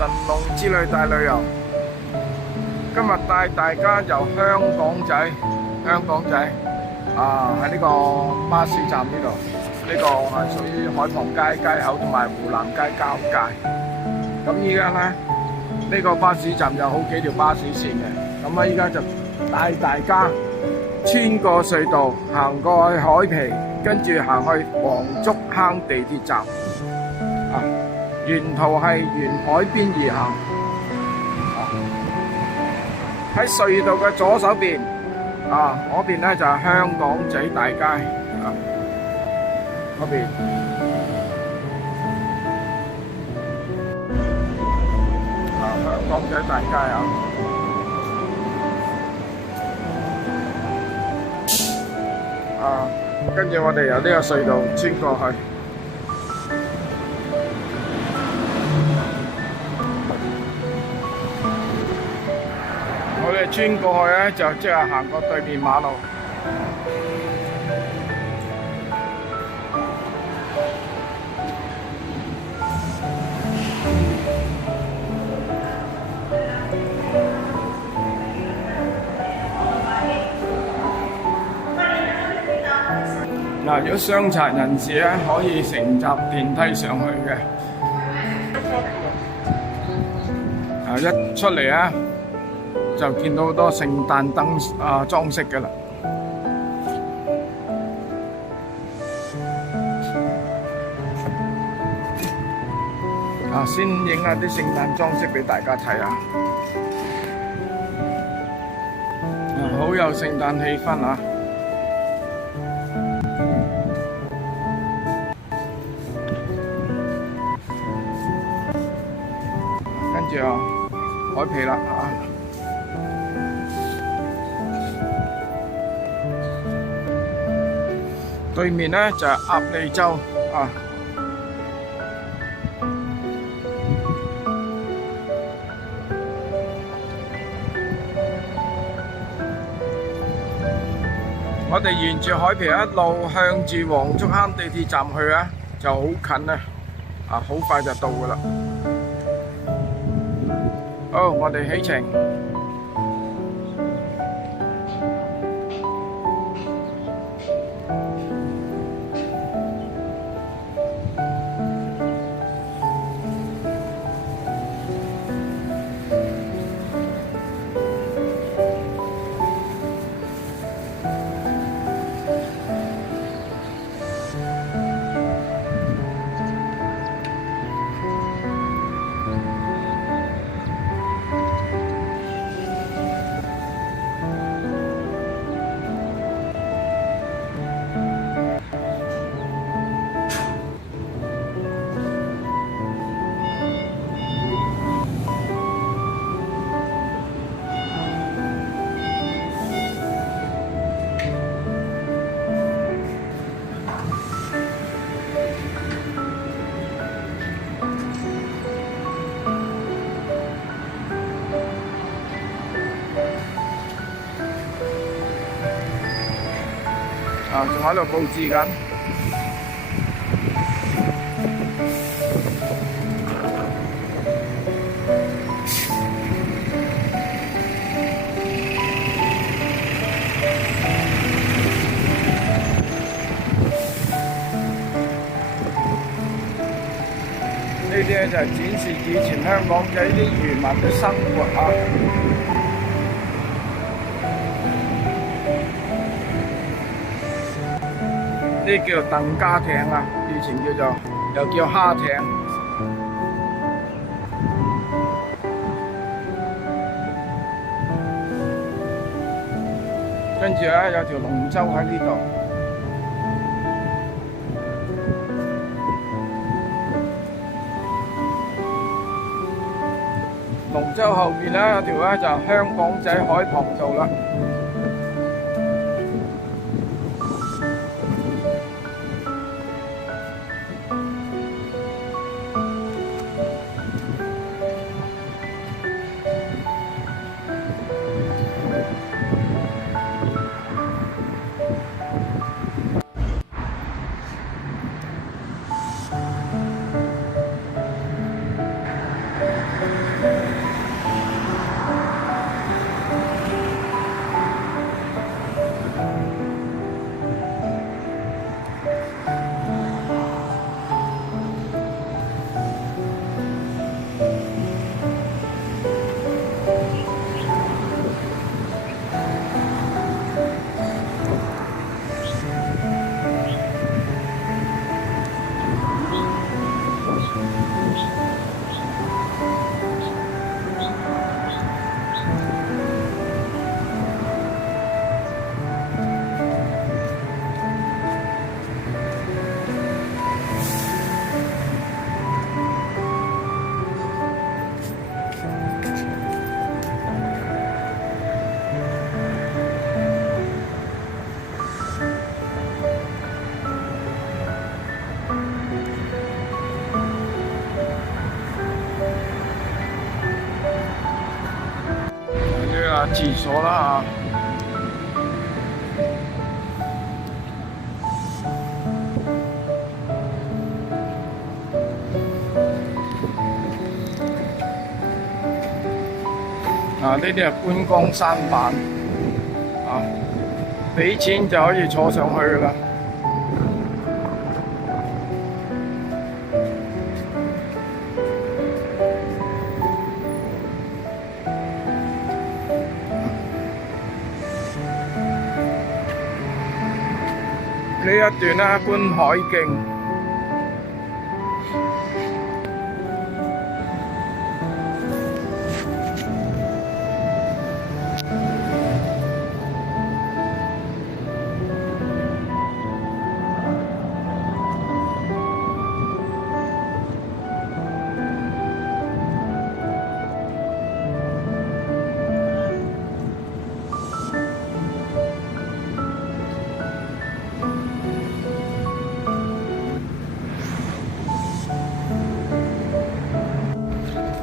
神龍之旅大旅遊，今日帶大家遊香港仔喺呢個巴士站呢度，呢個係屬於海傍街街口同埋湖南街交界。咁依家呢，呢個巴士站有好幾條巴士線嘅，咁啊依家就帶大家穿過隧道，行過去海皮，跟住行去黃竹坑地鐵站。沿途係沿海邊而行。喺隧道嘅左手邊，嗰邊咧就係香港仔大街，嗰邊。香港仔大街跟住我哋由呢個隧道穿過去。我哋穿過去咧，就即係行過對面馬路。如果傷殘人士咧，可以乘搭電梯上去嘅。一出嚟咧，就見到好多聖誕燈裝飾嘅啦。先影下啲聖誕裝飾俾大家睇下，好有聖誕氣氛啊！跟住海皮啦對面呢就係鴨脷洲我哋沿住海皮一路向住黃竹坑地鐵站去啊，就好近啊！好快就到噶啦。好，我哋起程。仲喺度佈置緊。呢啲咧就係展示以前香港嘅啲漁民嘅生活呢叫做鄧家艇以前叫做又叫蝦艇。跟住咧有條龍舟喺呢度。龍舟後邊咧有條咧就係香港仔海傍道啦。廁所啦呢啲係觀光山板俾錢就可以坐上去㗎啦。呢一段咧觀海徑，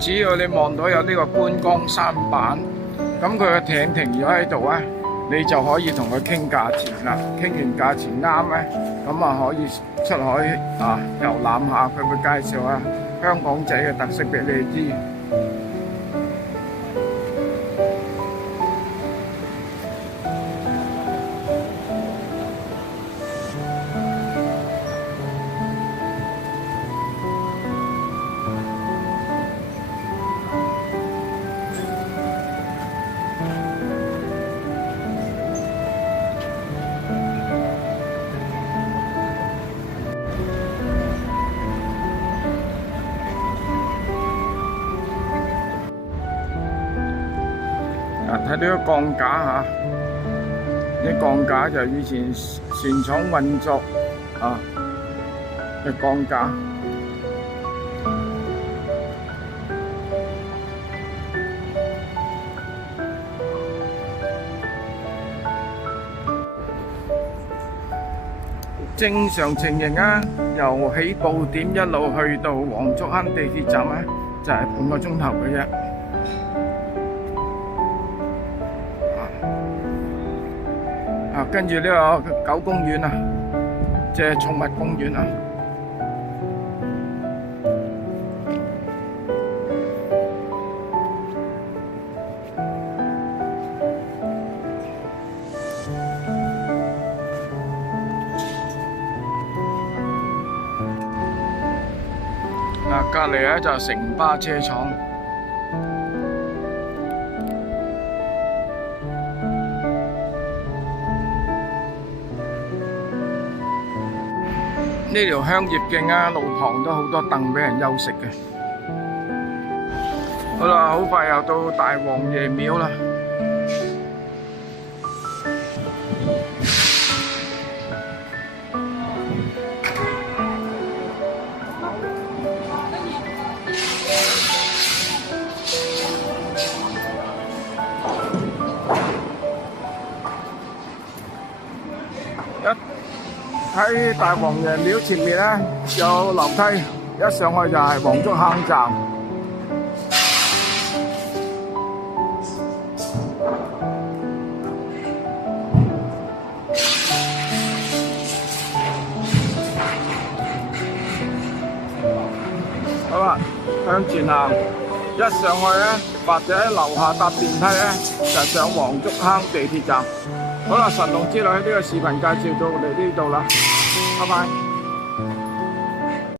只要你望到有呢個觀光山板，咁佢個艇停咗喺度咧，你就可以同佢傾價錢啦。傾完價錢啱咧，咁啊可以出海遊覽下，佢會介紹下香港仔嘅特色俾你知。睇呢個鋼架啲鋼架就以前船廠運作嘅鋼架。正常情形由起步點一路去到黃竹坑地鐵站就係半個鐘頭嘅啫。跟住呢個狗公園即係寵物公園隔離咧就係城巴車廠。呢條香葉徑路旁都好多凳俾人休息嘅。好啦，好快又到大王爺廟啦。喺大王爺廟前面有樓梯，一上去就係黃竹坑站。好啦，向前行，一上去或者喺樓下搭電梯就上黃竹坑地鐵站。好啦，神龍之旅呢個視頻介紹到嚟呢度啦，拜拜。